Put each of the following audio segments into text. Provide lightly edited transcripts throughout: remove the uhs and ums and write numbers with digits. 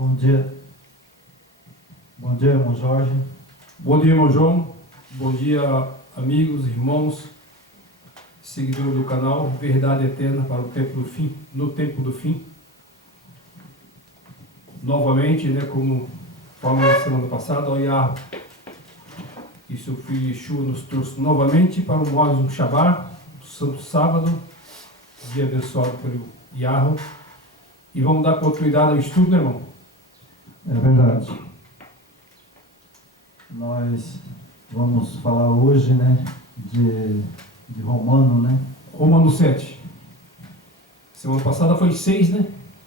Bom dia. Bom dia, irmão Jorge. Bom dia, irmão João. Bom dia, amigos, irmãos, seguidores do canal Verdade Eterna para o Tempo do Fim, no Tempo do Fim. Novamente, como falamos na semana passada, o Yahweh e seu filho Yeshua nos trouxe novamente para mais um Shabbat, Santo Sábado, dia abençoado pelo Yahweh. E vamos dar continuidade ao estudo, né, irmão? É verdade. Nós vamos falar hoje, de Romano, Romanos 7. Semana passada foi 6,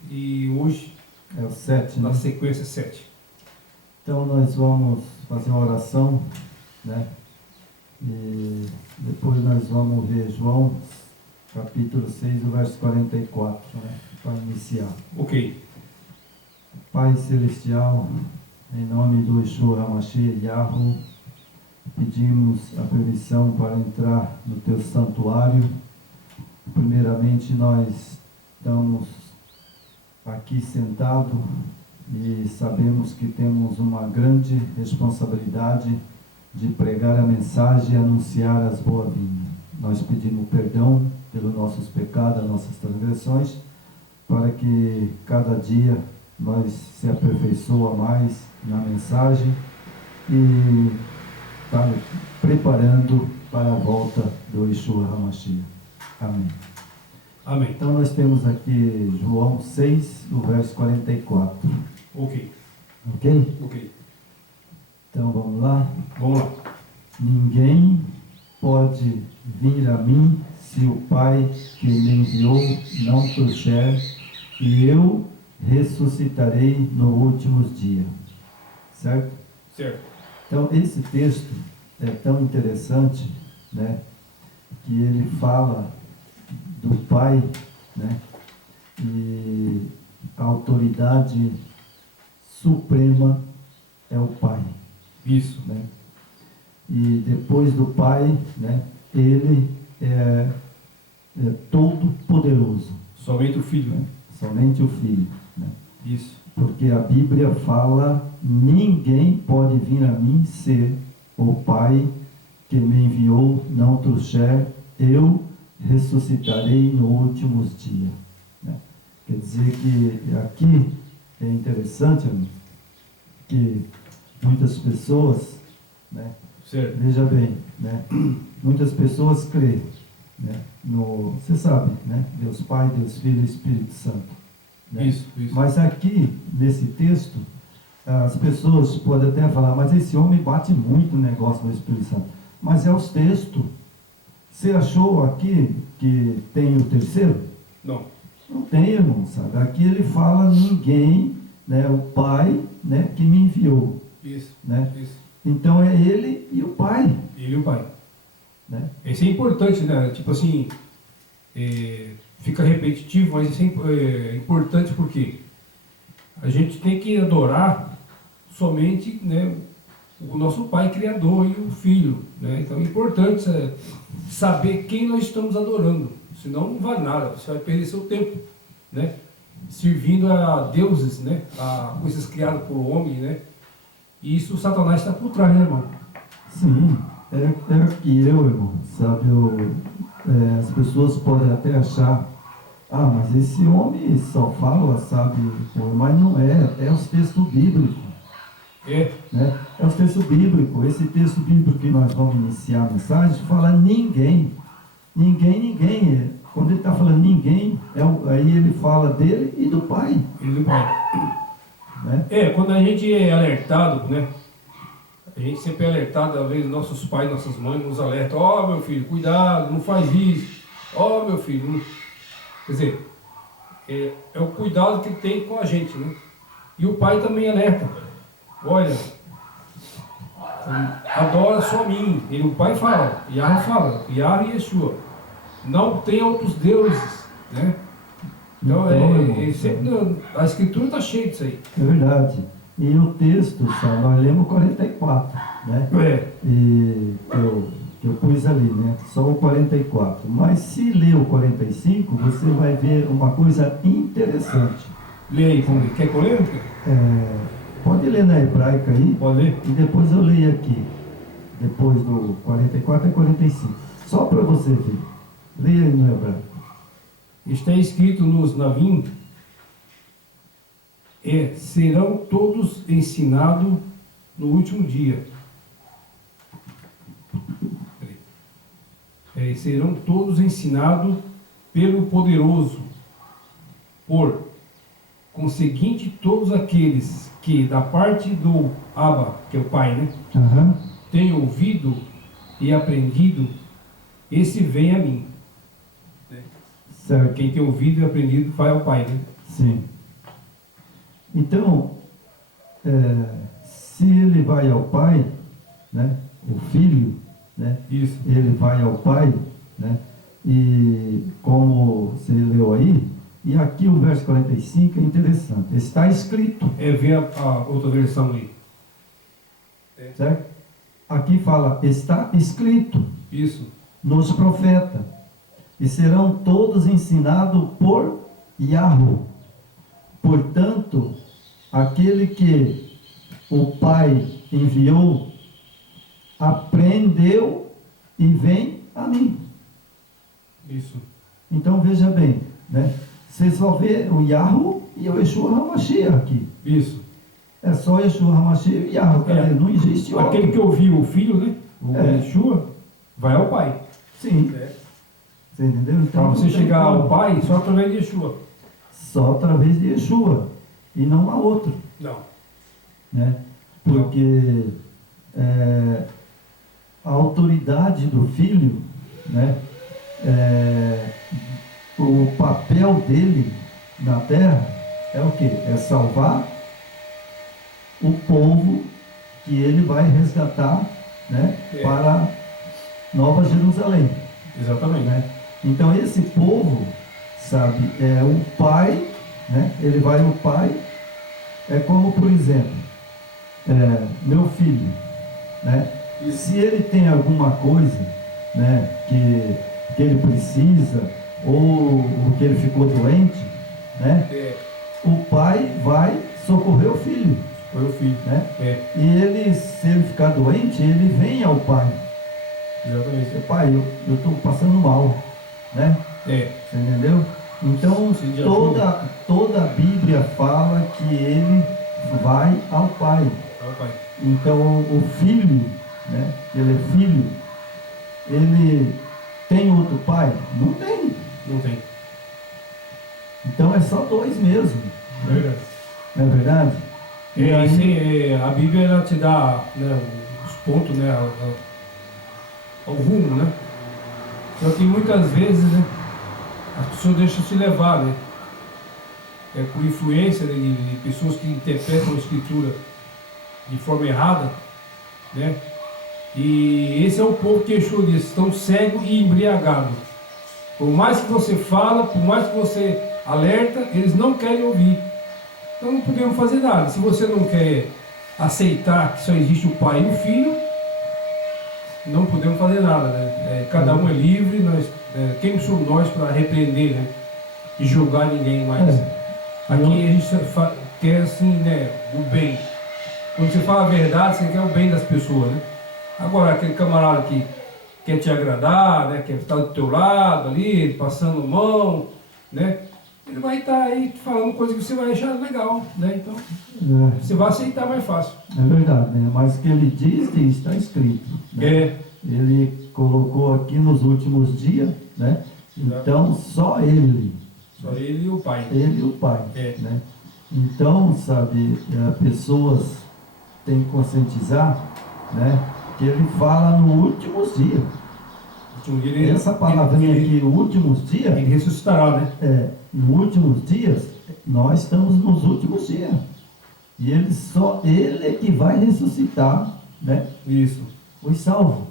E hoje, É o 7, na sequência, 7. Então nós vamos fazer uma oração, E depois nós vamos ver João, capítulo 6, o verso 44, para iniciar. Ok. Pai Celestial, em nome do Yeshua HaMashiach Yahweh, pedimos a permissão para entrar no teu santuário. Primeiramente, nós estamos aqui sentados e sabemos que temos uma grande responsabilidade de pregar a mensagem e anunciar as boas-vindas. Nós pedimos perdão pelos nossos pecados, as nossas transgressões, para que cada dia nós se aperfeiçoa mais na mensagem e está preparando para a volta do Yeshua HaMashiach. Amém. Amém. Então nós temos aqui João 6, o verso 44. Ok. Ok? Ok. Então vamos lá. Vamos lá. Ninguém pode vir a mim se o Pai que me enviou não trouxer, e eu ressuscitarei nos últimos dias. Certo? Certo. Então esse texto é tão interessante, que ele fala do Pai, e a autoridade suprema é o Pai. Isso. E depois do Pai, ele é todo poderoso. Somente o Filho, Somente o Filho. Isso. Porque a Bíblia fala: ninguém pode vir a mim se o Pai que me enviou não trouxer, eu ressuscitarei nos últimos dias. Quer dizer que aqui é interessante, amigo, que muitas pessoas, Certo. veja bem, muitas pessoas creem, você sabe, Deus Pai, Deus Filho e Espírito Santo. Isso. Mas aqui, nesse texto, as pessoas podem até falar: mas esse homem bate muito no negócio do Espírito Santo. Mas é os textos. Você achou aqui que tem o terceiro? Não. Não tem, irmão, sabe? Aqui ele fala: ninguém, o Pai, que me enviou. Isso. Isso. Então é ele e o Pai. Ele e o Pai. Isso é importante, Tipo assim, fica repetitivo, mas isso é importante porque a gente tem que adorar somente, o nosso Pai Criador e o Filho, Então é importante saber quem nós estamos adorando, senão não vale nada, você vai perder seu tempo, Servindo a deuses, a coisas criadas por homem, E isso o Satanás está por trás, irmão? Sim, é que irmão, sabe, as pessoas podem até achar: ah, mas esse homem só fala, sabe, mas não é os textos bíblicos. É os textos bíblicos. Esse texto bíblico que nós vamos iniciar a mensagem fala ninguém. Quando ele está falando ninguém, aí ele fala dele e do Pai. Ele e do Pai. Quando a gente é alertado, A gente sempre é alertado, às vezes nossos pais, nossas mães nos alertam: ó, meu filho, cuidado, não faz isso. Ó, meu filho, não... Quer dizer, é o cuidado que tem com a gente, E o Pai também alerta: olha, adora só a mim. O Pai fala, Yahweh e Yeshua, não tem outros deuses, Então, sempre, a Escritura está cheia disso aí. É verdade. E o texto, sabe, nós lemos 44, E eu pus ali, só o 44. Mas se ler o 45, você vai ver uma coisa interessante. Lê aí, quer que eu leia? Pode ler na hebraica aí, Pode ler? e depois eu leio aqui, depois do 44 e 45. Só para você ver. Leia aí no hebraico. Está escrito nos Navim, serão todos ensinados no último dia. Serão todos ensinados pelo poderoso, por conseguinte todos aqueles que da parte do Abba, que é o Pai, né, Aham. têm ouvido e aprendido, esse vem a mim. Certo. Quem tem ouvido e aprendido vai ao Pai, né? Sim. Então, se ele vai ao Pai, né, o Filho, né, Isso. ele vai ao Pai, né, e como você leu aí, e aqui o verso 45 é interessante, está escrito, Ver a outra versão aí. certo? Aqui fala, está escrito Isso. nos profetas, e serão todos ensinados por Yahweh. Portanto, aquele que o Pai enviou, aprendeu e vem a mim. Isso. Então veja bem, né? Você só vê o Yahweh e o Yeshua HaMashiach aqui. Isso. É só Yeshua HaMashiach e Yahweh, quer dizer, não existe outro. Aquele que ouviu o Filho, né? O Yeshua, vai ao Pai. Sim. Você entendeu? Para Então, você não tem chegar como. ao Pai, só através de Yeshua. Só através de Yeshua e não há outro, Não. né? Porque a autoridade do Filho, né? O papel dele na terra é o quê? É salvar o povo que ele vai resgatar, né? Para Nova Jerusalém, Exatamente. né? Então esse povo, sabe, é o pai, né? Ele vai ao pai, é como, por exemplo, meu filho, né? E se ele tem alguma coisa, né, que ele precisa, ou que ele ficou doente, né? O pai vai socorrer o filho, Foi o Filho. né? E ele, se ele ficar doente, ele vem ao pai. Exatamente. Pai, eu estou passando mal, né? Você entendeu? Então, Sim, de toda a Bíblia fala que ele vai ao Pai. Ao Pai. Então, o filho, né? Ele é filho, ele tem outro pai? Não tem. Não tem. Então, é só dois mesmo. Verdade. Não é verdade? E aí, Assim, a Bíblia ela te dá, né, os pontos, né, ao rumo, né? Só que muitas vezes, né, as pessoas deixam se levar, né? Por influência, né, de pessoas que interpretam a Escritura de forma errada, né? E esse é o povo que Yeshua diz, estão cegos e embriagados. Por mais que você fala, por mais que você alerta, eles não querem ouvir. Então não podemos fazer nada. Se você não quer aceitar que só existe o Pai e o Filho, não podemos fazer nada, né? Cada um é livre, quem somos nós para repreender, né? E julgar ninguém mais. Aqui a gente quer assim, né, o bem. Quando você fala a verdade, você quer o bem das pessoas, né? Agora, aquele camarada que quer te agradar, né, quer estar do teu lado ali, passando mão, né? Ele vai estar aí falando coisa que você vai achar legal, né? Então, você vai aceitar mais fácil. é verdade, né? Mas o que ele diz, está escrito, né? Ele colocou aqui nos últimos dias, né? Então, só ele. Só ele e o Pai. Ele e o Pai, né? Então, sabe, pessoas têm que conscientizar, né? Que ele fala no últimos dias. Essa palavrinha aqui, últimos dias, ele ressuscitará, né? nos últimos dias, nós estamos nos últimos dias. E ele é que vai ressuscitar, né? Isso. Os salvos,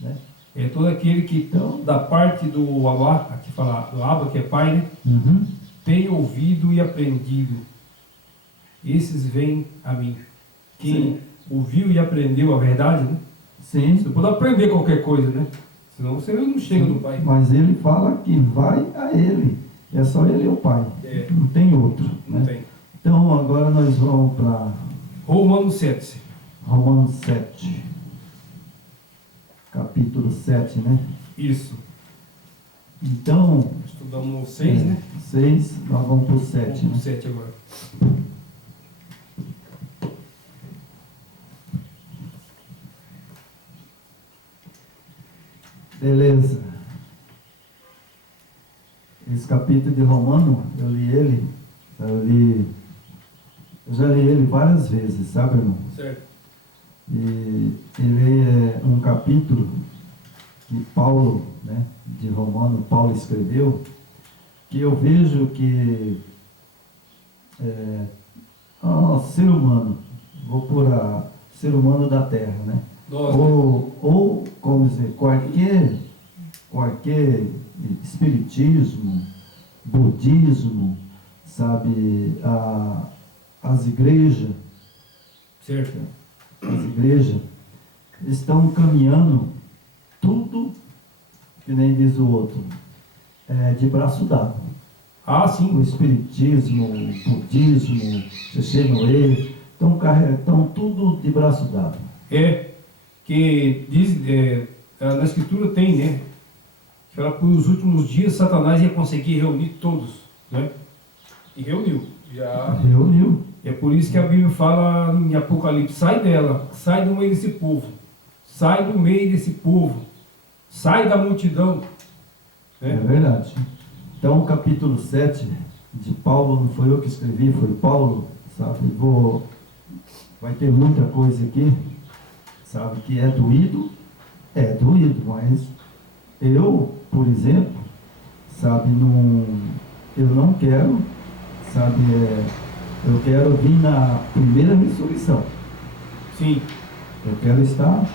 né? É todo aquele que, da parte do Abba, aqui fala do Abba, que é Pai, né? Uhum. Tem ouvido e aprendido. Esses vêm a mim. Quem ouviu e aprendeu a verdade, né? Sim. Você pode aprender qualquer coisa, né? Senão você não chega no Pai. Mas ele fala que vai a ele. É só ele e o Pai. Não tem outro. Não Né? tem. Então agora nós vamos para Romanos 7. Romanos 7. Capítulo 7, né? Isso. Então, Estudamos 6, né? 6, nós vamos para o 7. Vamos pro Né? 7 agora. Beleza. Esse capítulo de Romano, eu já li ele várias vezes, sabe, irmão? Certo. E ele é um capítulo que Paulo, né, de Romano, Paulo escreveu, que eu vejo que ser humano, vou pôr ser humano da terra, né? Nossa. Ou como dizer, qualquer espiritismo, budismo, sabe, as igrejas estão caminhando tudo, que nem diz o outro, de braço dado. Ah, sim. O espiritismo, o budismo, Xexenoê, estão tudo de braço dado. Que diz, na escritura tem, né? Que fala que nos últimos dias Satanás ia conseguir reunir todos, né? E reuniu. Já. Reuniu. É por isso que a Bíblia fala em Apocalipse, sai dela, sai do meio desse povo, sai do meio desse povo, sai da multidão. É Né? verdade. Então o capítulo 7 de Paulo, não foi eu que escrevi, foi Paulo, sabe? Vai ter muita coisa aqui, sabe, que é doído, mas eu, por exemplo, sabe, eu não quero, sabe, eu quero vir na primeira ressurreição. Sim. Eu quero estar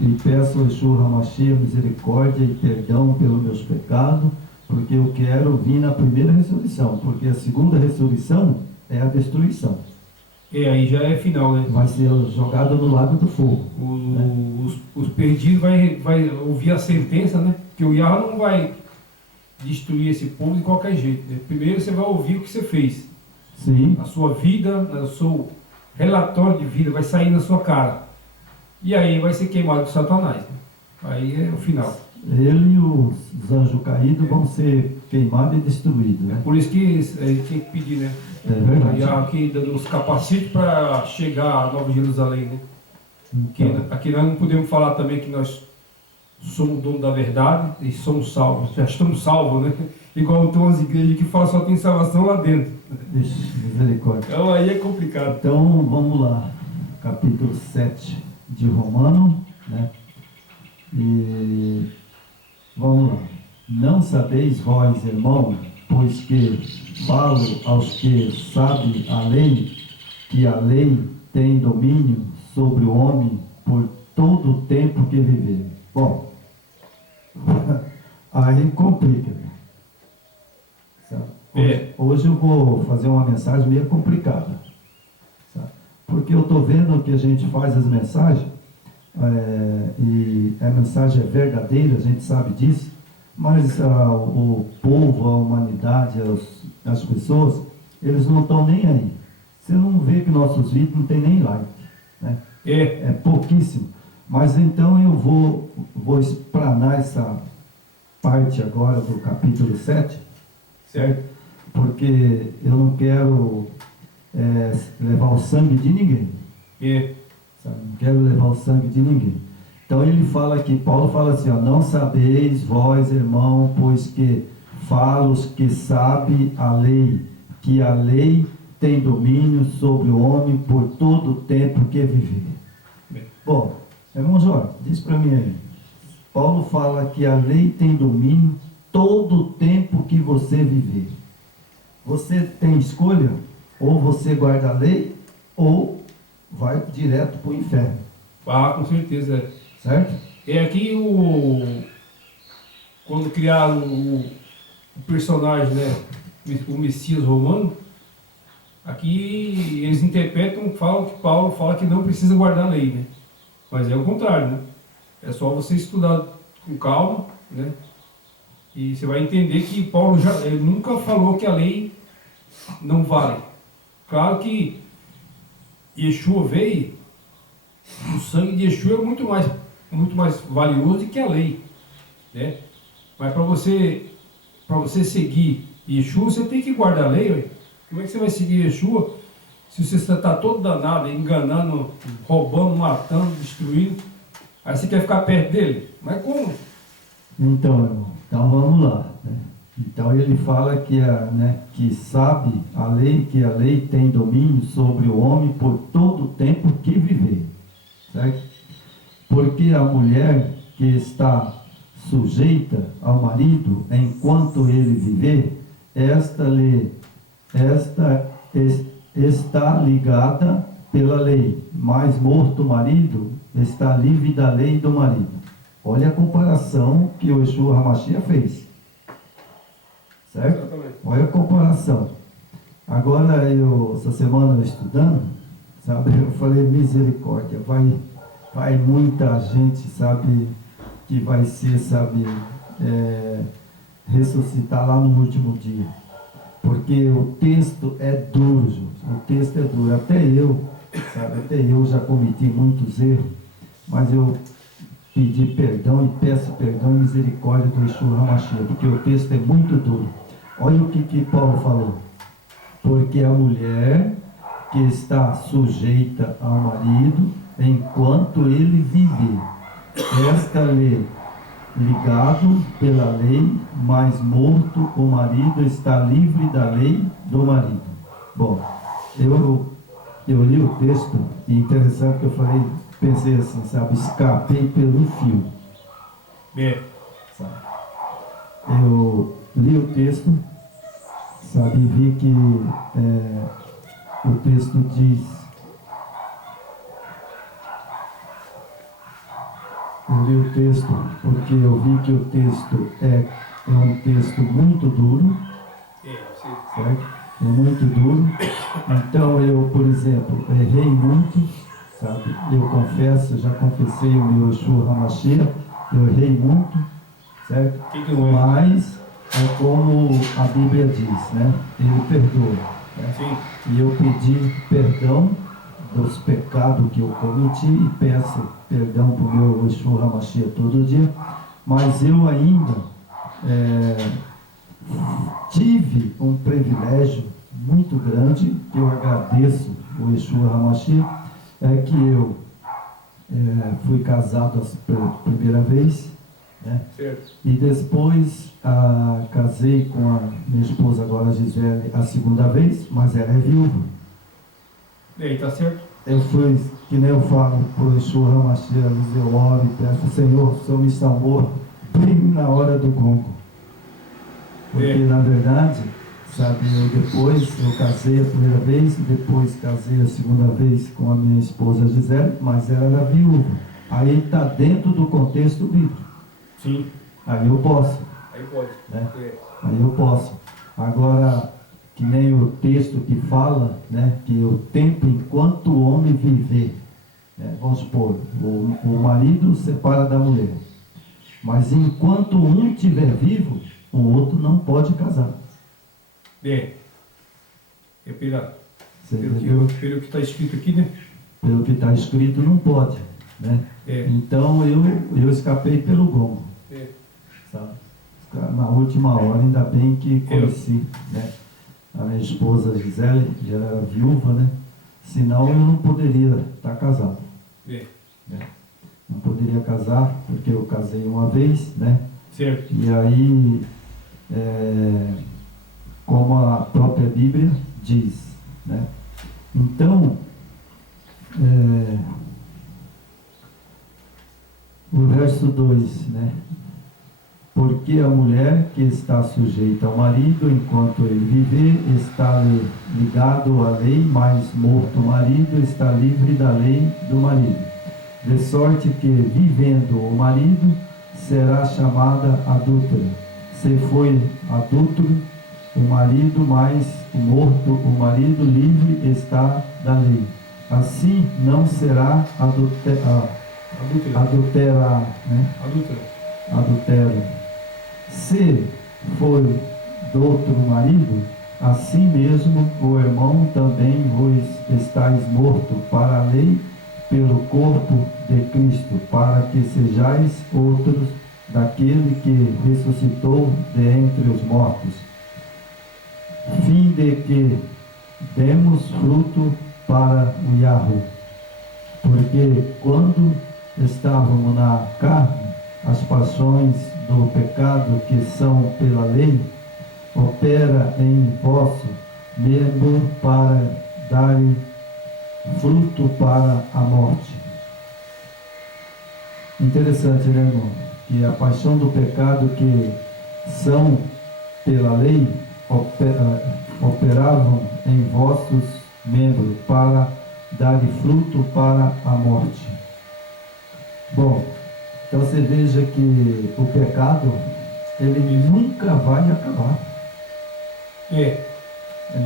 e peço ao Yeshua HaMashiach misericórdia e perdão pelos meus pecados, porque eu quero vir na primeira ressurreição, porque a segunda ressurreição é a destruição. Aí já é final, né? Vai ser jogado no lago do fogo. Os perdidos vai ouvir a sentença, né? Que o Yahweh não vai destruir esse povo de qualquer jeito. Né? Primeiro você vai ouvir o que você fez. Sim. A sua vida, o seu relatório de vida vai sair na sua cara. E aí vai ser queimado por Satanás. Né? Aí é o final. Ele e os anjos caídos vão ser queimados e destruídos. Né? Por isso que a gente tem que pedir, né? É verdade. E aqui dando os capacites para chegar a Nova Jerusalém, né? Então, Aqui nós não podemos falar também que nós somos dono da verdade e somos salvos. Já estamos salvos, né? Igual tem umas igrejas que falam só tem salvação lá dentro. misericórdia. Então aí é complicado. Então vamos lá, capítulo 7 de Romano, né? E vamos lá. Não sabeis vós, irmão, pois que falo aos que sabem a lei, que a lei tem domínio sobre o homem por todo o tempo que viver. Bom, aí complica. Sabe? Hoje eu vou fazer uma mensagem meio complicada. Sabe? Porque eu estou vendo que a gente faz as mensagens, e a mensagem é verdadeira, a gente sabe disso, mas o povo, a humanidade, as pessoas, eles não estão nem aí. Você não vê que nossos vídeos não tem nem like, né? É pouquíssimo. Mas então eu vou explanar essa parte agora do capítulo 7, certo? Porque eu não quero levar o sangue de ninguém. Sabe? Não quero levar o sangue de ninguém. Então ele fala aqui, Paulo fala assim, ó, não sabeis vós, irmão, pois que falo os que sabe a lei, que a lei tem domínio sobre o homem por todo o tempo que viver. Bom, irmão Jorge, diz para mim aí. Paulo fala que a lei tem domínio todo o tempo que você viver. Você tem escolha, ou você guarda a lei, ou vai direto para o inferno. Ah, com certeza. Certo? Aqui quando criaram o personagem, né, o Messias romano, aqui eles interpretam, falam que Paulo fala que não precisa guardar a lei, né? Mas é o contrário, né? É só você estudar com calma, né? E você vai entender que Paulo ele nunca falou que a lei não vale. Claro que Yeshua veio, o sangue de Yeshua é muito mais valioso do que a lei, né? Mas para você seguir Yeshua, você tem que guardar a lei, ué. Como é que você vai seguir Yeshua se você está todo danado, enganando, roubando, matando, destruindo? Aí você quer ficar perto dele? Mas como? Então, irmão, então vamos lá, né? Então ele fala que, que sabe a lei, que a lei tem domínio sobre o homem por todo o tempo que viver, certo? Porque a mulher que está sujeita ao marido enquanto ele viver, está ligada pela lei, mas morto o marido está livre da lei do marido. Olha a comparação que o Yeshua HaMashiach fez, certo? Exatamente. Olha a comparação. Agora essa semana estudando, sabe, eu falei, misericórdia, vai muita gente, sabe, que vai ser, sabe, ressuscitar lá no último dia. Porque o texto é duro, gente. O texto é duro. Até eu já cometi muitos erros, mas eu pedi perdão e peço perdão e misericórdia do Yeshua HaMashiach, porque o texto é muito duro. Olha o que Paulo falou. Porque a mulher que está sujeita ao marido enquanto ele viver, esta lei, ligado pela lei, mas morto o marido está livre da lei do marido. Bom, eu li o texto e interessante que eu falei, pensei assim, sabe, escapei pelo fio. Sabe? Eu li o texto, sabe, e vi que o texto diz, eu li o texto porque eu vi que o texto é um texto muito duro, certo? É muito duro. Então eu, por exemplo, errei muito, sabe? Eu confesso, já confessei o meu Yeshua HaMashiach, eu errei muito, certo? Mas é como a Bíblia diz, né? Ele perdoa, né? Sim. E eu pedi perdão dos pecados que eu cometi e peço perdão para o meu Yeshua HaMashiach todo dia, mas eu ainda tive um privilégio muito grande, que eu agradeço o Yeshua HaMashiach, é que eu fui casado pela primeira vez, né? Certo. E depois casei com a minha esposa agora, Gisele, a segunda vez, mas ela é viúva. E aí, tá certo? Eu fui, que nem eu falo para o Yeshua HaMashiach, eu oro e peço, Senhor, o Senhor me salvou bem na hora do gongo. Porque, na verdade, sabe, eu casei a primeira vez, depois casei a segunda vez com a minha esposa Gisele, mas ela era viúva. Aí está dentro do contexto bíblico. Sim. Aí eu posso. Aí pode. Né? Aí eu posso. Agora, que nem o texto que fala, né, que o tempo enquanto o homem viver, né, vamos supor, o marido separa da mulher, mas enquanto um estiver vivo, o outro não pode casar. É Você entendeu? pelo que está escrito aqui, né? Pelo que está escrito, não pode, né? Então eu escapei pelo gongo, sabe? Na última hora, ainda bem que conheci, né, a minha esposa Gisele, que ela era viúva, né? Senão eu não poderia estar casado. Né? Não poderia casar, porque eu casei uma vez, né? Certo. E aí, como a própria Bíblia diz, né? Então, o verso 2, né? Porque a mulher que está sujeita ao marido enquanto ele viver está ligado à lei, mas morto o marido está livre da lei do marido. De sorte que, vivendo o marido, será chamada adúltera. Se foi adúltero o marido, mas morto o marido, livre está da lei. Assim não será adulterar, né? Adultério. Se for do outro marido, assim mesmo o irmão também vos estáis morto para a lei pelo corpo de Cristo, para que sejais outros daquele que ressuscitou de entre os mortos, fim de que demos fruto para o Yahweh. Porque quando estávamos na carne, as paixões do pecado que são pela lei, opera em vosso membro para dar fruto para a morte. Interessante, né, irmão? Que a paixão do pecado que são pela lei operavam em vossos membros para dar fruto para a morte. Bom, então você veja que o pecado, ele nunca vai acabar. Ele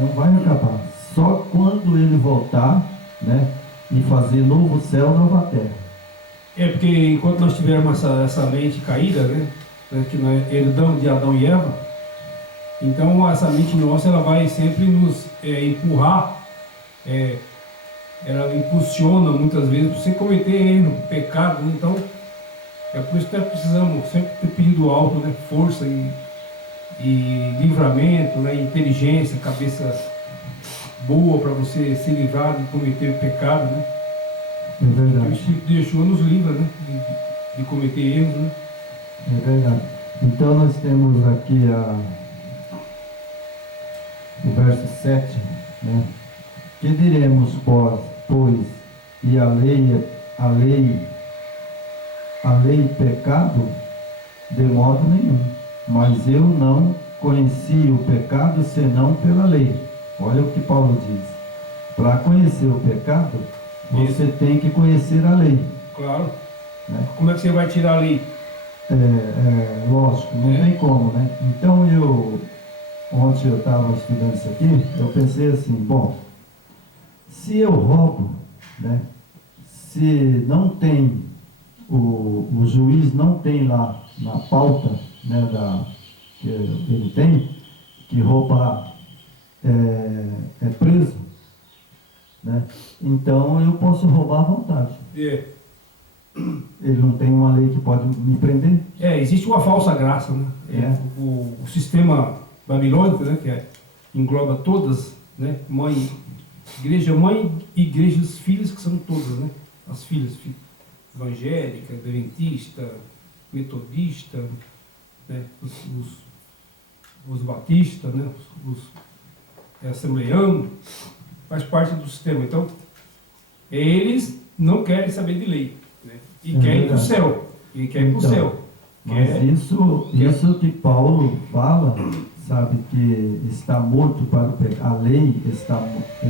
não vai acabar. Só quando ele voltar, né, e fazer novo céu, nova terra. Porque enquanto nós tivermos essa mente caída, né, que nós herdamos de Adão e Eva, então essa mente nossa ela vai sempre nos empurrar, ela impulsiona muitas vezes para você cometer erro, pecado, né? Então é por isso que nós precisamos sempre ter pedido alto, né, força e livramento, né, inteligência, cabeça boa para você se livrar de cometer pecado, né? É verdade. O Espírito de Yeshua nos livra, né, de cometer erros, né? É verdade. Então nós temos aqui o verso 7, né? Que diremos, pois, e a lei pecado? De modo nenhum. Mas eu não conheci o pecado senão pela lei. Olha o que Paulo diz. Para conhecer o pecado, você tem que conhecer a lei. Claro. Né? Como é que você vai tirar a lei? Lógico, não tem como, né? Então ontem eu estava estudando isso aqui, eu pensei assim, bom, se eu roubo, né? Se não tem, o juiz não tem lá na pauta, né, que ele tem, que roubar é preso, né? Então eu posso roubar à vontade. Ele não tem uma lei que pode me prender. Existe uma falsa graça, né? O sistema babilônico, né, que engloba todas, né, igreja mãe e igrejas filhas, que são todas, né? As filhas, evangélica, adventista, metodista, né, os batistas, né, os assembleanos, faz parte do sistema. Então, eles não querem saber de lei, né, e querem ir para o céu. E querem ir para o céu. Mas isso que Paulo fala, sabe, que está morto para o pecado, a lei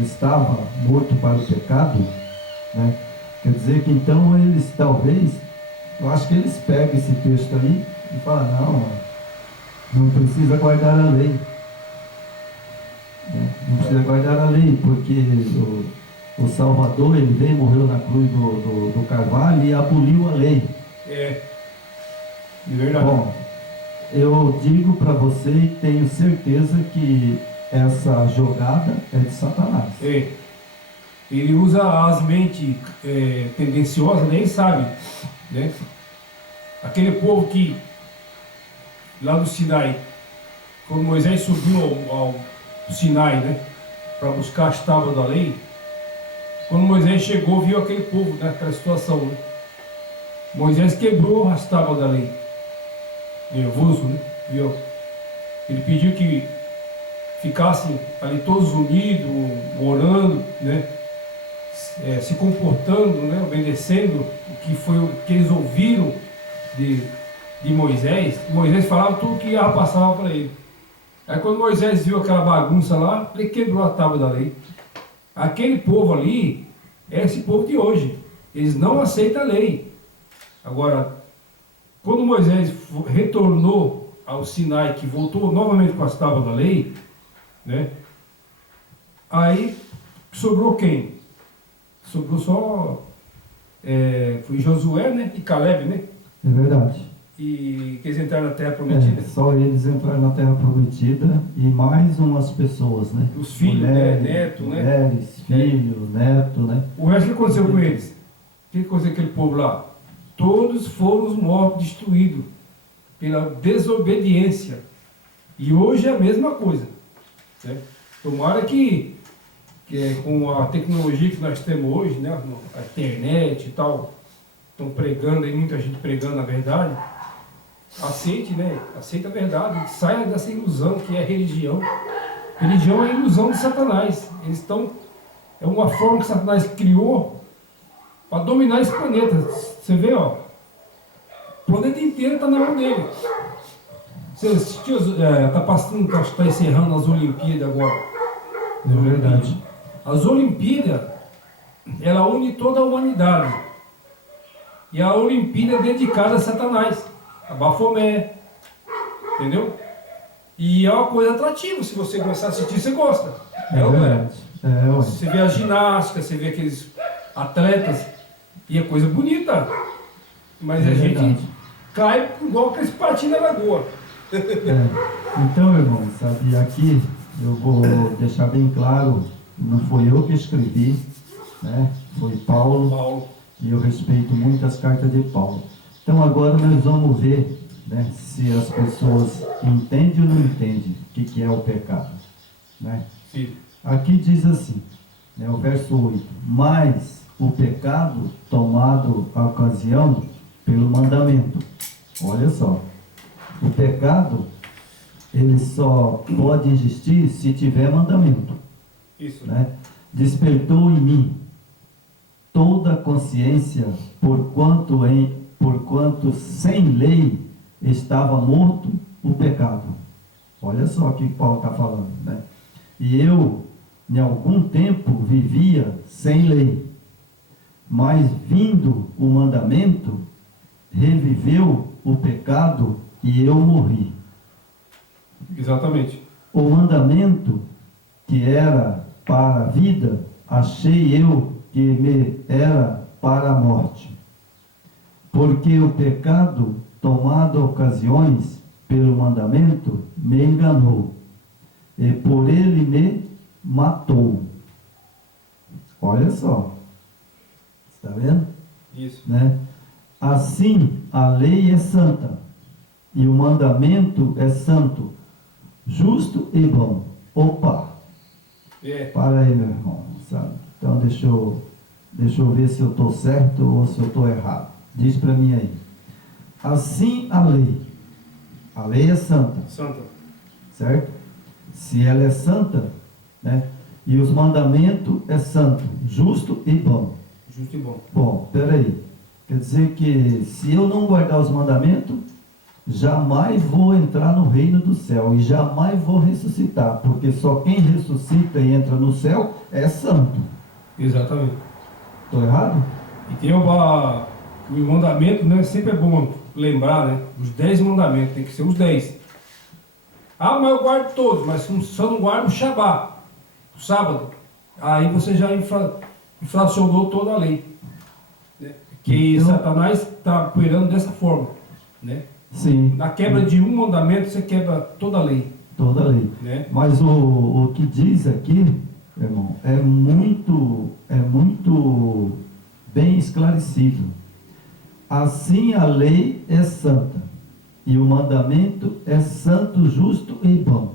estava morto para o pecado, né? Quer dizer que então eles talvez, eu acho que eles pegam esse texto aí e falam, não precisa guardar a lei. Né? Não precisa guardar a lei, porque o Salvador, ele veio, morreu na cruz do Carvalho e aboliu a lei. De verdade. Bom, eu digo para você e tenho certeza que essa jogada é de Satanás. Ele usa as mentes tendenciosas, nem sabe, né? Aquele povo que lá do Sinai, quando Moisés subiu ao Sinai, né, para buscar as tábuas da lei, quando Moisés chegou, viu aquele povo naquela situação, né? Moisés quebrou as tábuas da lei, nervoso, né? Viu? Ele pediu que ficassem ali todos unidos, orando, né? Se comportando, né? Obedecendo o que foi o que eles ouviram de Moisés. Moisés falava tudo que ia passar para ele. Aí quando Moisés viu aquela bagunça lá, ele quebrou a tábua da lei. Aquele povo ali é esse povo de hoje. Eles não aceitam a lei. Agora, quando Moisés retornou ao Sinai, que voltou novamente com as tábuas da lei, né? Aí sobrou quem? Sobrou só foi Josué, né? E Caleb, né? É verdade. e que eles entraram na Terra Prometida. Só eles entraram na Terra Prometida e mais umas pessoas, né? Os filhos, mulheres, neto, né? mulheres, filho, neto, né? O resto, o que aconteceu com eles? O que aconteceu com aquele povo lá? Todos foram mortos, destruídos pela desobediência. E hoje é a mesma coisa. Né? Tomara que com a tecnologia que nós temos hoje, né? A internet e tal, estão pregando aí, muita gente pregando a verdade, aceite, né? Aceita a verdade, saia dessa ilusão que é religião. Religião é a ilusão de Satanás. Eles estão, é uma forma que Satanás criou para dominar esse planeta. Você vê, ó, o planeta inteiro está na mão dele. Você assistiu, está encerrando as Olimpíadas agora. É verdade. As Olimpíadas, ela une toda a humanidade. E a Olimpíada é dedicada a Satanás, a Bafomé, entendeu? E é uma coisa atrativa, se você começar a assistir, você gosta. É verdade. Você vê a ginástica, você vê aqueles atletas, e é coisa bonita. Mas a gente cai igual aqueles patinhos na lagoa. Então, irmão, sabe, aqui eu vou deixar bem claro, não foi eu que escrevi, né? Foi Paulo. E eu respeito muito as cartas de Paulo. Então agora nós vamos ver, né, se as pessoas entendem ou não entendem o que é o pecado. Né? Sim. Aqui diz assim, né, o verso 8: mas o pecado tomado a ocasião pelo mandamento. Olha só, o pecado ele só pode existir se tiver mandamento. Isso. Né? Despertou em mim toda a consciência, porquanto sem lei estava morto o pecado. Olha só o que Paulo está falando, né? E eu, em algum tempo, vivia sem lei, mas vindo o mandamento, reviveu o pecado e eu morri. Exatamente. O mandamento que era para a vida, achei eu que me era para a morte. Porque o pecado, tomado ocasiões pelo mandamento, me enganou, e por ele me matou. Olha só. Está vendo? Isso. Né? Assim, a lei é santa, e o mandamento é santo, justo e bom. Opa! Para aí, meu irmão, sabe? Então, deixa eu ver se eu estou certo ou se eu estou errado. Diz para mim aí. Assim a lei é santa. Santa. Certo? Se ela é santa, né? E os mandamentos é santo, justo e bom. Justo e bom. Bom, peraí. Quer dizer que se eu não guardar os mandamentos, jamais vou entrar no reino do céu e jamais vou ressuscitar, porque só quem ressuscita e entra no céu é santo. Exatamente. Estou errado? E tem o mandamento, né? Sempre é bom lembrar, né? Os 10 mandamentos, tem que ser os 10. Ah, mas eu guardo todos, mas só não guardo o Shabá, o sábado. Aí você já infracionou toda a lei. Né? Que então, Satanás está operando dessa forma, né? Sim. Na quebra de um mandamento, você quebra toda a lei. Toda a lei. Né? Mas o que diz aqui, irmão, é muito bem esclarecido. Assim a lei é santa, e o mandamento é santo, justo e bom.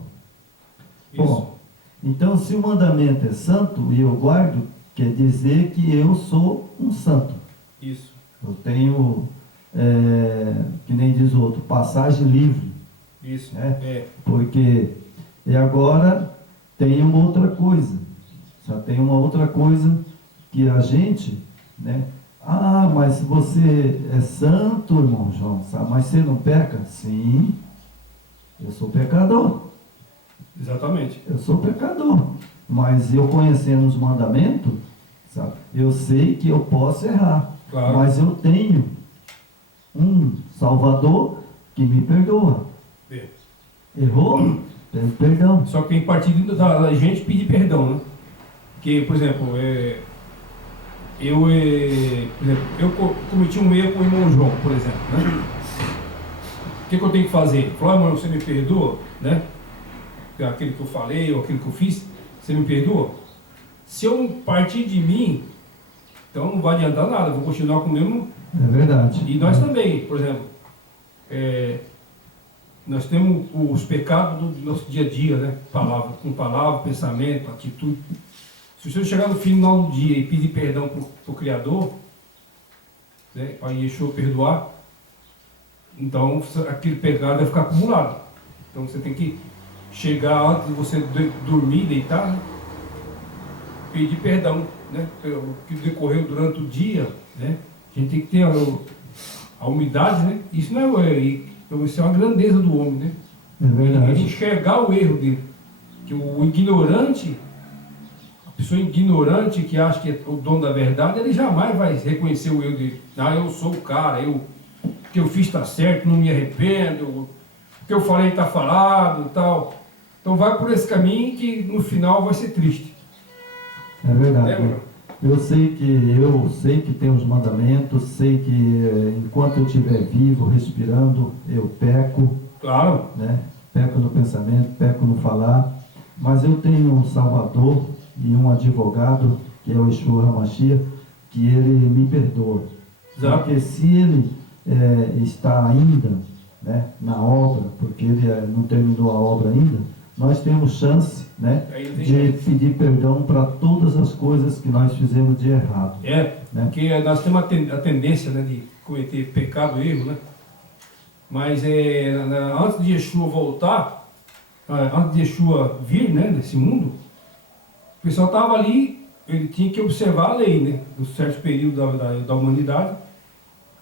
Isso. Bom, então se o mandamento é santo e eu guardo, quer dizer que eu sou um santo. Isso. Eu tenho, que nem diz o outro, passagem livre. Isso. Né? Porque, e agora tem uma outra coisa. Já tem uma outra coisa que a gente, né? Ah, mas você é santo, irmão João, sabe? Mas você não peca? Sim, eu sou pecador. Exatamente. Eu sou pecador. Mas eu conhecendo os mandamentos, sabe? Eu sei que eu posso errar. Claro. Mas eu tenho um Salvador que me perdoa. Errou? Pede perdão. Só que tem partido da gente pedir perdão, né? Porque, por exemplo, eu cometi um erro com o irmão João, por exemplo, né? que eu tenho que fazer? Ele falou, mano, você me perdoa, né? Aquilo que eu falei ou aquilo que eu fiz, você me perdoa? Se eu partir de mim, então não vai adiantar nada, eu vou continuar com o mesmo. É verdade. E nós também, por exemplo, nós temos os pecados do nosso dia a dia, né? Com palavra, pensamento, atitude. Se você chegar no final do dia e pedir perdão para o Criador, né, para Yeshua perdoar, então aquele pecado vai ficar acumulado. Então você tem que chegar antes de você dormir, deitar, né, pedir perdão, né, pelo que decorreu durante o dia, né? A gente tem que ter a humildade, né? Isso não isso é uma grandeza do homem, né? É verdade. Ele enxergar o erro dele. Que o ignorante, a pessoa ignorante que acha que é o dono da verdade, ele jamais vai reconhecer o erro dele. Ah, eu sou o cara, o que eu fiz está certo, não me arrependo, o que eu falei está falado e tal. Então vai por esse caminho que no final vai ser triste. É verdade. Lembra? Eu sei que tem os mandamentos, sei que enquanto eu estiver vivo, respirando, eu peco, Claro. né? Peco no pensamento, peco no falar, mas eu tenho um Salvador e um advogado, que é o Yeshua HaMashiach, que ele me perdoa. Exato. Porque se ele está ainda, né, na obra, porque ele não terminou a obra ainda, nós temos chance, né, de pedir perdão para todas as coisas que nós fizemos de errado. Né? Porque nós temos a tendência, né, de cometer pecado, erro, né? Mas antes de Yeshua voltar, antes de Yeshua vir, né, nesse mundo, o pessoal estava ali, ele tinha que observar a lei, né, num certo período da humanidade,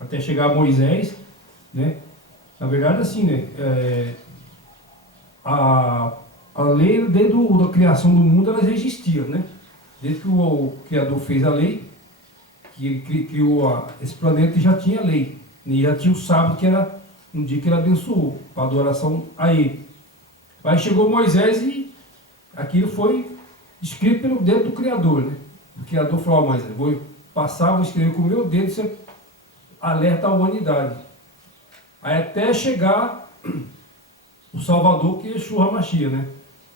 até chegar a Moisés, né? Na verdade, assim, né, a lei, desde a criação do mundo, ela já existia, né? Desde que o Criador fez a lei, que ele criou esse planeta, já tinha lei. E já tinha o sábado, que era um dia que ele abençoou, para adoração a ele. Aí chegou Moisés e aquilo foi escrito pelo dedo do Criador, né? O Criador falou, Moisés, vou escrever com o meu dedo, você alerta a humanidade. Aí até chegar o Salvador, que é Yeshua HaMashiach, né?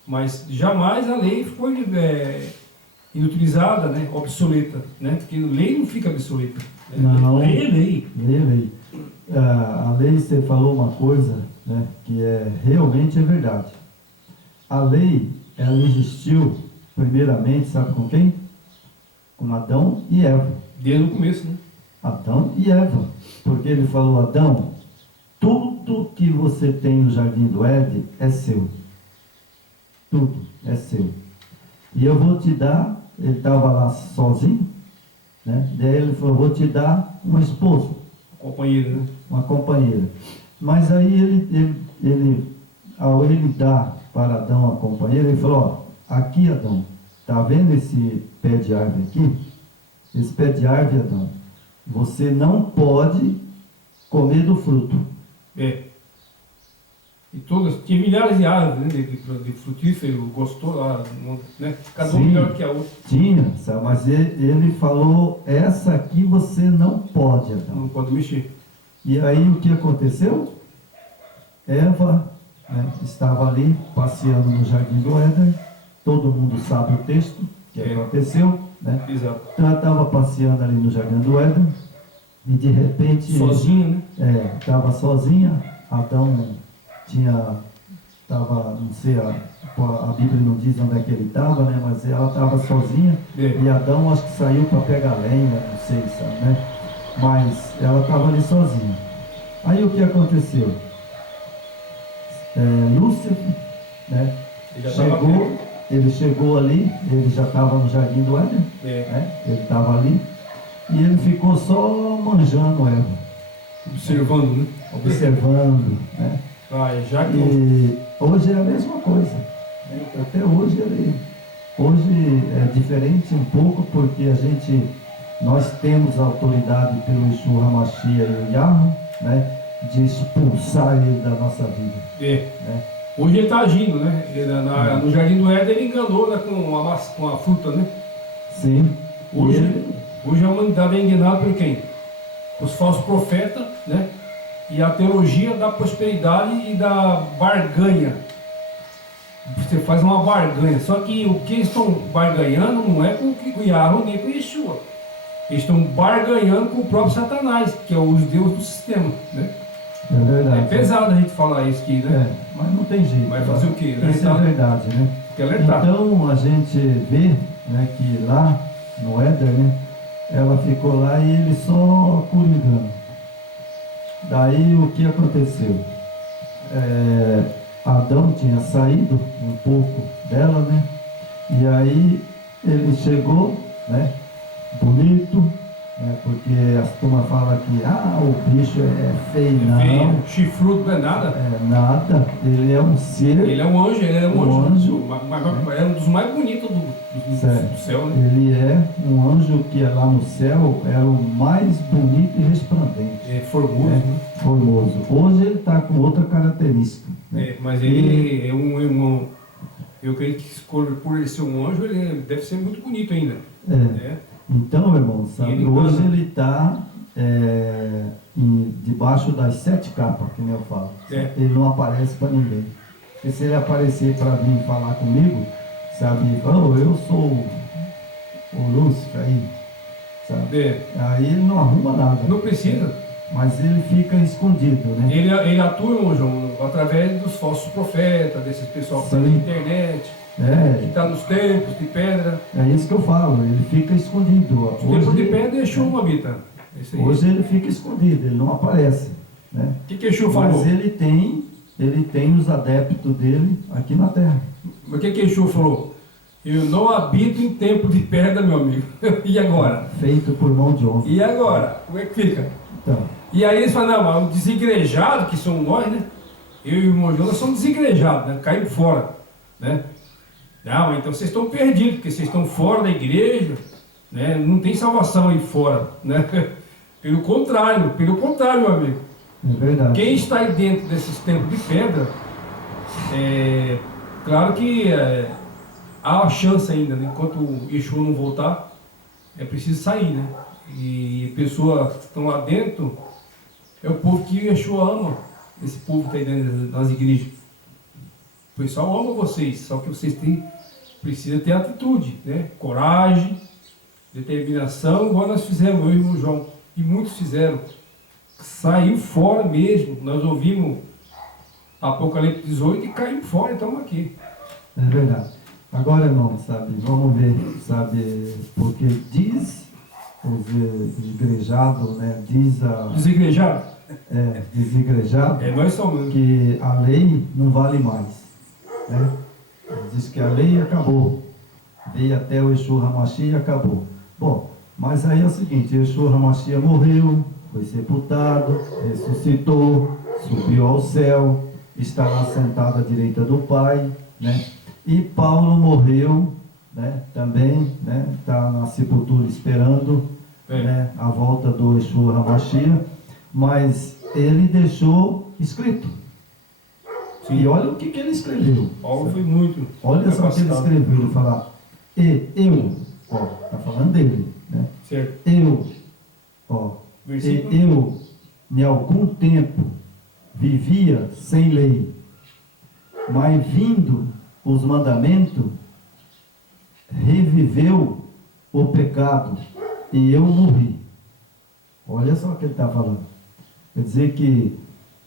Mas jamais a lei foi inutilizada, né? Obsoleta, né? Porque a lei não fica obsoleta. Não. Lei é lei. Lei é lei. A lei, você falou uma coisa, né, que realmente é verdade. A lei, ela existiu primeiramente, sabe com quem? Com Adão e Eva. Desde o começo, né? Adão e Eva. Porque ele falou, Adão, tudo que você tem no jardim do Éden é seu. Tudo é seu. E eu vou te dar, ele estava lá sozinho, né? Daí ele falou, vou te dar uma esposa. Companheiro, né? Uma companheira. Mas aí ao ele dar para Adão a companheira, ele falou, ó, aqui Adão, tá vendo esse pé de árvore aqui? Esse pé de árvore, Adão, você não pode comer do fruto. E tinha milhares de árvores, né, de frutífero, gostou, né? Cada um melhor que a outra. Tinha, sabe? Mas ele falou, essa aqui você não pode, Adão. Não pode mexer. E aí o que aconteceu? Eva, né, estava ali passeando no jardim do Éden, todo mundo sabe o texto que aconteceu, né? Exato. Então ela estava passeando ali no jardim do Éden e de repente... Sozinha, né? Estava sozinha, Adão estava, não sei, a Bíblia não diz onde é que ele estava, né? Mas ela estava sozinha e Adão acho que saiu para pegar lenha, não sei, sabe, né? Mas ela estava ali sozinha. Aí o que aconteceu? Lúcifer, né? Ele chegou ali, ele já estava no jardim do Éden, né? Ele estava ali e ele ficou só manjando Eva. Observando, né? Observando, né? E hoje é a mesma coisa, né? Até hoje hoje é diferente um pouco porque nós temos a autoridade pelo Yeshua HaMashiach e o Yahweh, né, de expulsar ele da nossa vida. Né? Hoje ele está agindo, né? No Jardim do Éden ele enganou, né, com a fruta, né? Sim. Hoje a humanidade é enganada por quem? Os falsos profetas, né? e a teologia da prosperidade e da barganha. Você faz uma barganha, só que o que eles estão barganhando não é com o Yahweh nem com o Yeshua. Eles estão barganhando com o próprio Satanás, que é os deuses do sistema, né? É verdade. É pesado a gente falar isso aqui, né? Mas não tem jeito. Vai fazer o quê? Isso é verdade, né? Tem que alertar. Então a gente vê, né, que lá no Éder, né, ela ficou lá e ele só cuidando. Daí o que aconteceu? Adão tinha saído um pouco dela, né? E aí ele chegou, né? Bonito, né? Porque as turmas falam que o bicho é feio, não. Chifrudo não é nada. É nada, ele é um ser. Ele é um anjo, ele é um anjo. É um dos mais bonitos do céu, né? Ele é um anjo que lá no céu era o mais bonito e resplandente. É formoso, né? Formoso. Hoje ele está com outra característica. Né? Mas ele é um irmão. Eu creio que por ele ser um anjo, ele deve ser muito bonito ainda. Então, irmão, sabe, hoje ele está debaixo das 7 capas, que nem eu falo. Ele não aparece para ninguém. Porque se ele aparecer para vir falar comigo, sabe, eu sou o Lúcifer aí, sabe? Aí ele não arruma nada. Não precisa. Mas ele fica escondido, né? Ele atua, irmão João, através dos falsos profetas, desses pessoal que está na internet. Que está nos templos de pedra. É isso que eu falo, ele fica escondido. Os templos de pedra é Exu, habita. Hoje ele fica escondido, ele não aparece. Né? O que Exu falou? Mas ele tem os adeptos dele aqui na terra. Mas o que Exu falou? Eu não habito em templo de pedra, meu amigo. E agora? Feito por mão de homem. E agora? Como é que fica? Então. E aí eles falam, não, mas o desigrejados, que somos nós, né? Eu e o irmão João, nós somos desigrejados, né? Caímos fora, né? Não, então vocês estão perdidos, porque vocês estão fora da igreja, né? Não tem salvação aí fora, né? Pelo contrário, meu amigo. É verdade. Quem está aí dentro desses templos de pedra, claro que há a chance ainda, né? Enquanto o Yeshua não voltar, é preciso sair, né? E pessoas que estão lá dentro, é o povo que o Yeshua ama, esse povo que está aí dentro das igrejas. O pessoal ama vocês, só que vocês precisam ter atitude, né? Coragem, determinação, igual nós fizemos, eu e o irmão João, e muitos fizeram. Saiu fora mesmo, nós ouvimos Apocalipse 18 e caímos fora, estamos aqui. É verdade. Agora, irmão, sabe, vamos ver, sabe, porque diz os desigrejados, né, diz a... Desigrejado? Desigrejado, nós somos. Que a lei não vale mais. Né? Diz que a lei acabou. Veio até o Yeshua HaMashiach e acabou. Bom, mas aí é o seguinte, Yeshua HaMashiach morreu, foi sepultado, ressuscitou, subiu ao céu, está lá sentado à direita do Pai, né? E Paulo morreu, né? Também, né? Está na sepultura esperando, né? A volta do Yeshua HaMashiach, mas ele deixou escrito. E olha o que ele escreveu. Paulo foi muito. Olha só o que ele escreveu, ele fala, está falando dele, né? Certo. Eu, em algum tempo, vivia sem lei, mas vindo os mandamentos, reviveu o pecado e eu morri. Olha só o que ele está falando. Quer dizer que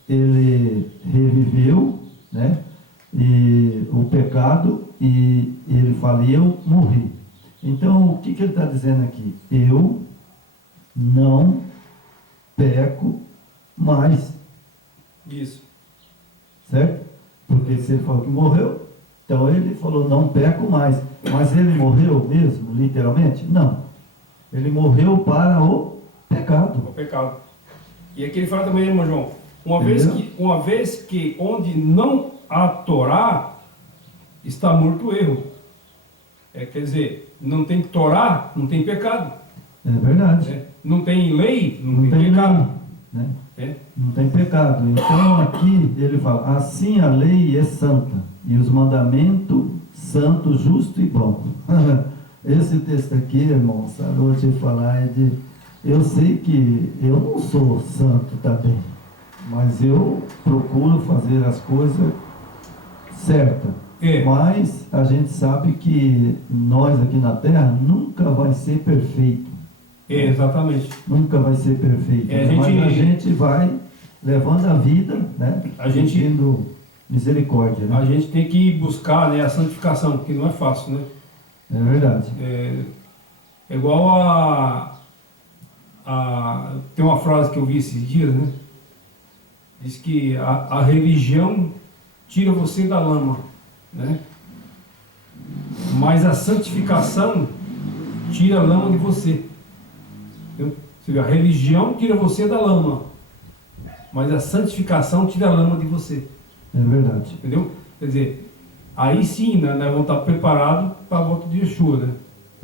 ele reviveu, né, e o pecado, e ele fala, e eu morri. Então, o que ele está dizendo aqui? Eu não peco mais. Isso. Certo? Porque se ele falou que morreu, então ele falou, não peco mais. Mas ele morreu mesmo, literalmente? Não. Ele morreu para o pecado. O pecado. E aqui ele fala também, irmão João, uma vez que onde não há Torá, está morto o erro. Quer dizer, não tem Torá, não tem pecado. É verdade. Não tem lei, não tem pecado. Lei, né? Não tem pecado. Então aqui ele fala, assim a lei é santa, e os mandamentos santo, justo e bom. Esse texto aqui, irmão, sabe, eu vou te falar, eu sei que eu não sou santo também. mas eu procuro fazer as coisas certas. Mas a gente sabe que nós aqui na Terra nunca vai ser perfeito. Exatamente. Nunca vai ser perfeito. Mas a gente vai levando a vida, né? Pedindo misericórdia, né? A gente tem que buscar, né, a santificação, que não é fácil, né? É verdade. É igual tem uma frase que eu vi esses dias, né? Diz que a religião tira você da lama, né? Mas a santificação tira a lama de você. Entendeu? Você vê, a religião tira você da lama, mas a santificação tira a lama de você. É verdade. Entendeu? Quer dizer, aí sim, né, nós vamos estar preparados para a volta de Yeshua, né?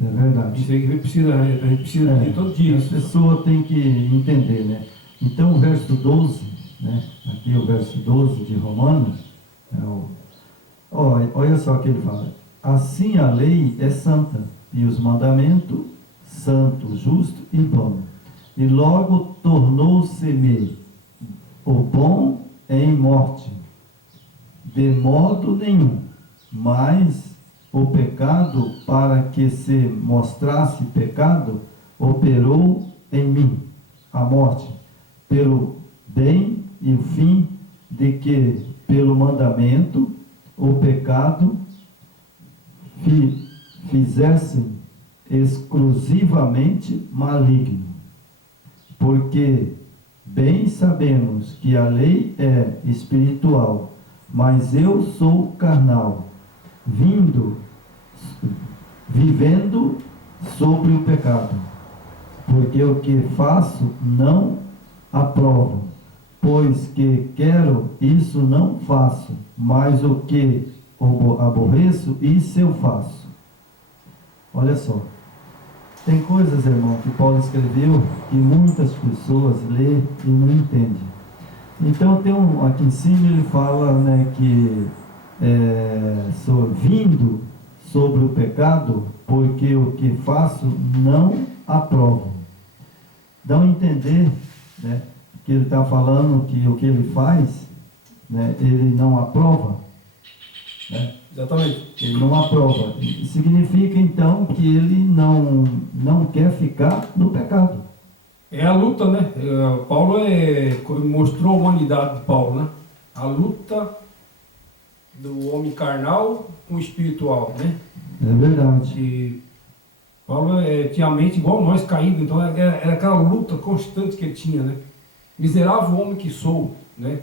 É verdade. Isso aí que a gente precisa de todo dia. A pessoa tem que entender, né? Então o verso 12, né? Aqui o verso 12 de Romanos, olha só o que ele fala. Assim a lei é santa, e os mandamentos santo, justo e bom. E logo tornou-se-me o bom em morte, de modo nenhum, mas o pecado, para que se mostrasse pecado, operou em mim a morte, pelo bem e o fim de que, pelo mandamento, o pecado fizesse exclusivamente maligno. Porque bem sabemos que a lei é espiritual, mas eu sou carnal, vivendo sobre o pecado. Porque o que faço não aprovo, pois que quero, isso não faço, mas o que aborreço, isso eu faço. Olha só, tem coisas, irmão, que Paulo escreveu que muitas pessoas lê e não entendem. Então tem aqui em cima ele fala, né, que vindo sobre o pecado, porque o que faço não aprovo. Dá a entender, né, que ele está falando que o que ele faz, né, ele não aprova, né? Exatamente. Ele não aprova. Significa então que ele não quer ficar no pecado. É a luta, né? Paulo mostrou a humanidade de Paulo, né? A luta do homem carnal com o espiritual, né? É verdade. E Paulo tinha a mente igual nós, caído, então era aquela luta constante que ele tinha, né? Miserável homem que sou, né?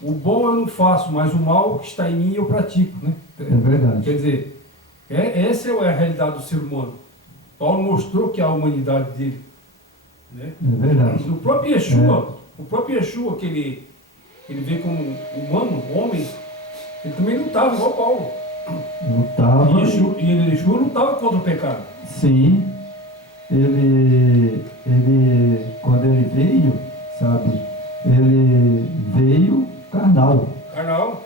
O bom eu não faço, mas o mal que está em mim eu pratico, né? É verdade. Quer dizer, essa é a realidade do ser humano. Paulo mostrou que é a humanidade dele, né? É verdade. O próprio Yeshua, que ele vê como humano, homem, ele também não estava igual Paulo. Lutava. E Yeshua não estava contra o pecado. Sim. Ele quando ele veio, sabe, ele veio carnal. Carnal.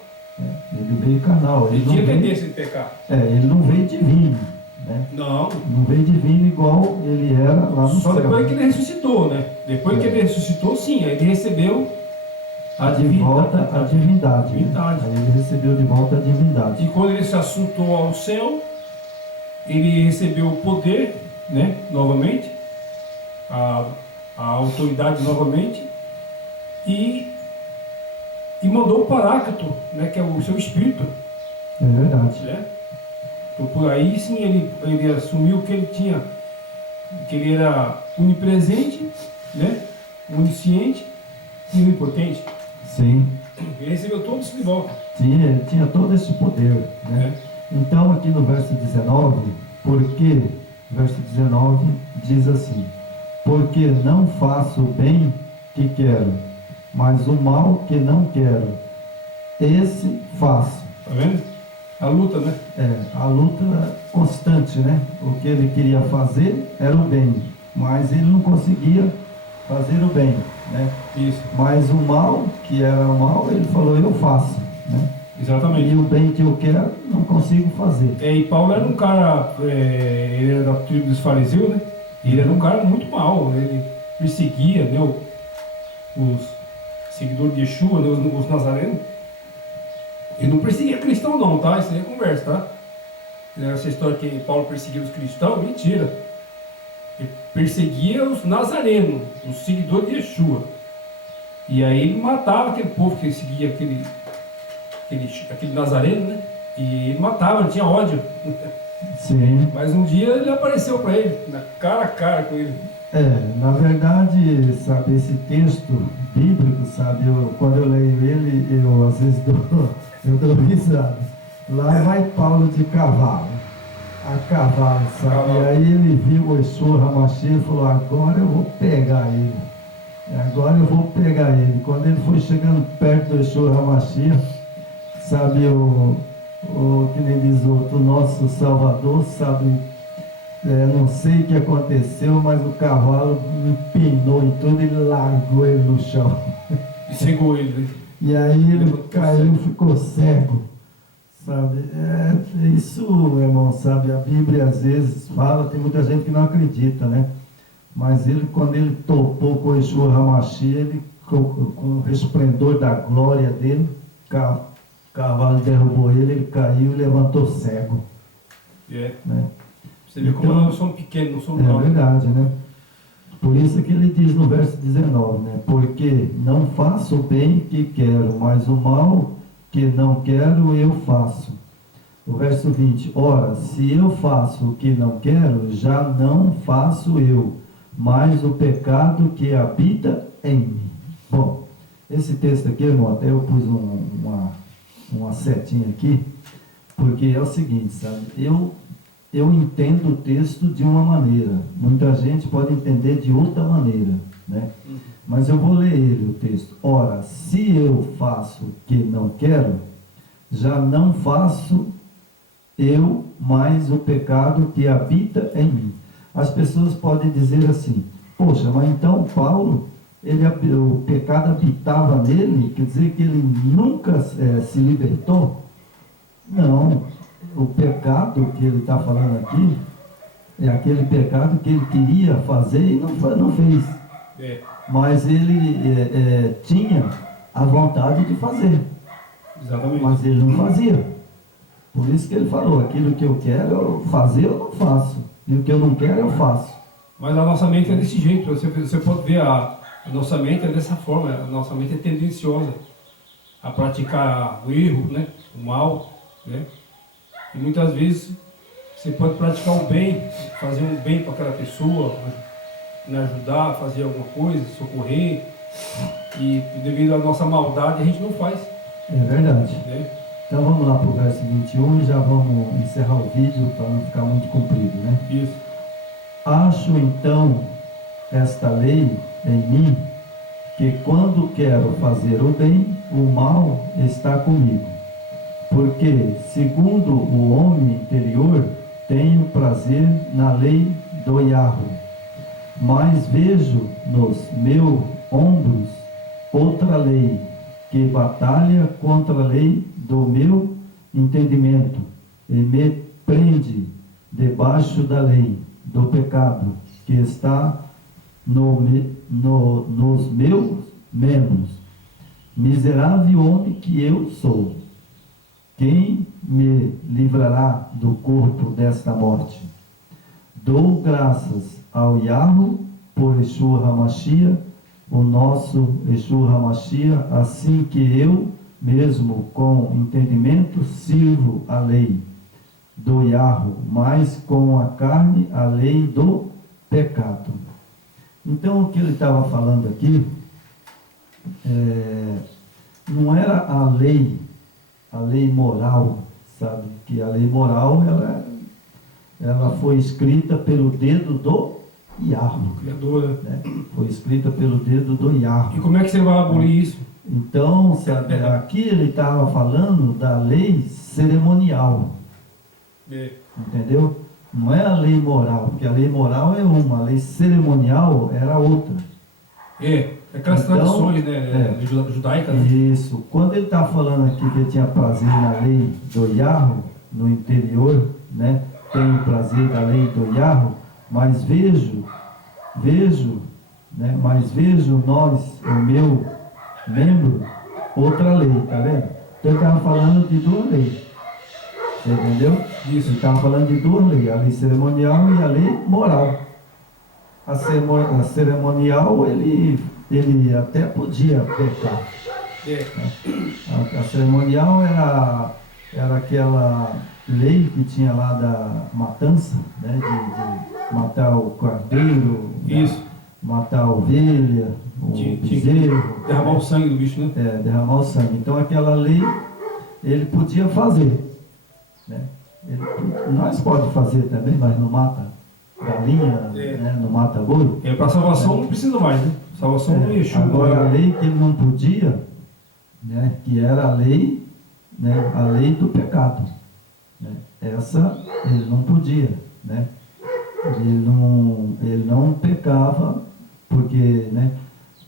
Ele veio carnal. Ele tinha tendência de pecar. Ele não veio divino, né? Não. Não veio divino igual ele era lá no Só céu. depois que ele ressuscitou, né? Depois que ele ressuscitou, sim, aí ele recebeu de volta a divindade. Divindade. Aí ele recebeu de volta a divindade. E quando ele se assuntou ao céu, ele recebeu o poder, né? Novamente, a autoridade novamente, e mandou o Paráclito, né? Que é o seu Espírito. É verdade. Né? Então, por aí sim ele assumiu que ele tinha, que ele era onipresente, né? Onisciente e onipotente. Sim. Ele recebeu todo isso de volta. Sim, ele tinha todo esse poder, né? Então aqui no verso 19, verso 19 diz assim: porque não faço o bem que quero, mas o mal que não quero, esse faço. Tá vendo? A luta, né? A luta constante, né? O que ele queria fazer era o bem, mas ele não conseguia fazer o bem, né? Isso. Mas o mal, que era o mal, ele falou, eu faço, né? Exatamente. E o bem que eu quero, não consigo fazer. E Paulo era um cara, ele era da tribo dos fariseus, né? Ele era um cara muito mau, ele perseguia, né? os seguidores de Yeshua, né, os nazarenos, ele não perseguia cristão não, tá? Isso aí é conversa, tá? Essa história que Paulo perseguia os cristãos, mentira. Ele perseguia os nazarenos, os seguidores de Yeshua. E aí ele matava aquele povo que seguia aquele nazareno, né? E ele matava, ele tinha ódio. Sim. Mas um dia ele apareceu para ele, na cara a cara com ele. Na verdade, sabe, esse texto bíblico, sabe, quando eu leio ele, eu às vezes eu dou risada. Lá vai Paulo de cavalo, a cavalo, sabe, e aí ele viu o Yeshua HaMashiach e falou, agora eu vou pegar ele, Quando ele foi chegando perto do Yeshua HaMashiach, sabe, que nem diz o nosso Salvador, sabe, não sei o que aconteceu, mas o cavalo empinou e tudo e largou ele no chão. E cegou ele, né? E aí ele caiu, ficou cego, sabe? Isso, irmão, sabe? A Bíblia às vezes fala, tem muita gente que não acredita, né? Mas ele, quando ele topou com o Yeshua HaMashiach, ele, com o resplendor da glória dele, o cavalo derrubou ele, ele caiu e levantou cego. Né? Você vê como nós somos pequenos, não somos nós. É verdade, né? Por isso que ele diz no verso 19, né? Porque não faço o bem que quero, mas o mal que não quero eu faço. O verso 20, ora, se eu faço o que não quero, já não faço eu, mas o pecado que habita em mim. Bom, esse texto aqui, irmão, até eu pus uma setinha aqui, porque é o seguinte, sabe? Eu entendo o texto de uma maneira, muita gente pode entender de outra maneira, né? Mas eu vou ler ele, o texto. Ora, se eu faço o que não quero, já não faço eu, mais o pecado que habita em mim. As pessoas podem dizer assim, poxa, mas então Paulo, o pecado habitava nele, quer dizer que ele nunca se libertou? Não. O pecado que ele está falando aqui é aquele pecado que ele queria fazer e não fez. Mas ele tinha a vontade de fazer. Exatamente. Mas ele não fazia. Por isso que ele falou, aquilo que eu quero fazer eu não faço. E o que eu não quero eu faço. Mas a nossa mente é desse jeito. Você pode ver, a nossa mente é dessa forma. A nossa mente é tendenciosa a praticar o erro, né? O mal, né? E muitas vezes você pode praticar o bem, fazer um bem para aquela pessoa, né, ajudar, fazer alguma coisa, socorrer, e devido à nossa maldade a gente não faz. É verdade. Né? Então vamos lá para o verso 21 e já vamos encerrar o vídeo para não ficar muito comprido, né? Isso. Acho então esta lei em mim, que quando quero fazer o bem, o mal está comigo. Porque, segundo o homem interior, tenho prazer na lei do Yahweh, mas vejo nos meus ombros outra lei, que batalha contra a lei do meu entendimento, e me prende debaixo da lei do pecado, que está nos meus membros. Miserável homem que eu sou! Quem me livrará do corpo desta morte? Dou graças ao Yahweh por Yeshua HaMashiach, o nosso Yeshua HaMashiach, assim que eu mesmo com entendimento sirvo a lei do Yahweh, mas com a carne a lei do pecado. Então o que ele estava falando aqui não era a lei moral, sabe? Que a lei moral ela foi escrita pelo dedo do Yahweh. Criador, né? Foi escrita pelo dedo do Yahweh. E como é que você vai abolir isso? Então, sabe, aqui ele estava falando da lei cerimonial. Entendeu? Não é a lei moral, porque a lei moral é uma, a lei cerimonial era outra. Aquelas tradições, né, judaicas. Né? Isso. Quando ele está falando aqui que ele tinha prazer na lei do Yahweh, no interior, né? Tenho prazer da lei do Yahweh, mas vejo né? Mas vejo nós, o meu membro, outra lei, tá vendo? Então ele estava falando de duas leis, você entendeu? Isso. Ele estava falando de duas leis, a lei cerimonial e a lei moral. A cerimonial, ele até podia pecar. É. A cerimonial era aquela lei que tinha lá da matança, né? De matar o cordeiro, Isso. matar a ovelha, o Tinha que bezerro. derramar o sangue do bicho, né? Derramar o sangue. Então aquela lei ele podia fazer, né? Nós pode fazer também, mas não mata galinha, né? Não mata boi. Para salvação não precisa mais, né? Salvação não Yeshua. Agora a lei que ele não podia, né? Que era a lei, né? A lei do pecado, né? Essa ele não podia, né? Ele não pecava porque, né?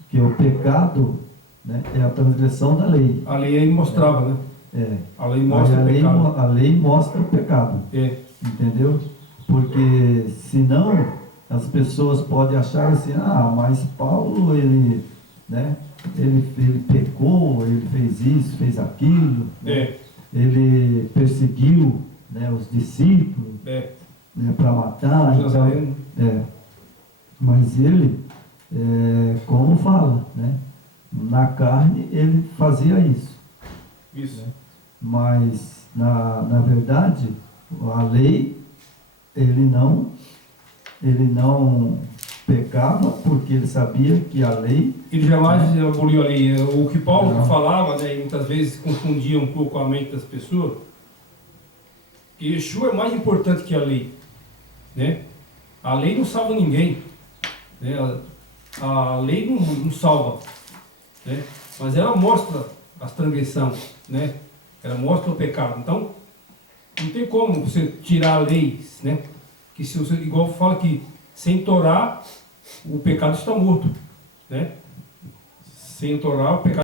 Porque o pecado, né? É a transgressão da lei. A lei aí mostrava, né? A lei mostra o pecado. A lei mostra o pecado. Entendeu? Porque senão as pessoas podem achar assim, mas Paulo ele, né? Ele pecou, ele fez isso, fez aquilo, né? Ele perseguiu, né, os discípulos, né, para matar. Então, mas ele, como fala, né? Na carne ele fazia isso. Isso. Né? Mas na verdade a lei ele não pecava porque ele sabia que a lei... Ele jamais aboliu a lei. O que Paulo falava, né, e muitas vezes confundia um pouco a mente das pessoas, que Yeshua é mais importante que a lei, né? A lei não salva ninguém, né? A lei não salva, né? Mas ela mostra as transgressões, né? Ela mostra o pecado. Então, não tem como você tirar a lei, né? Que se você, igual fala que sem Torá o pecado está morto, né? Sem Torá o pecado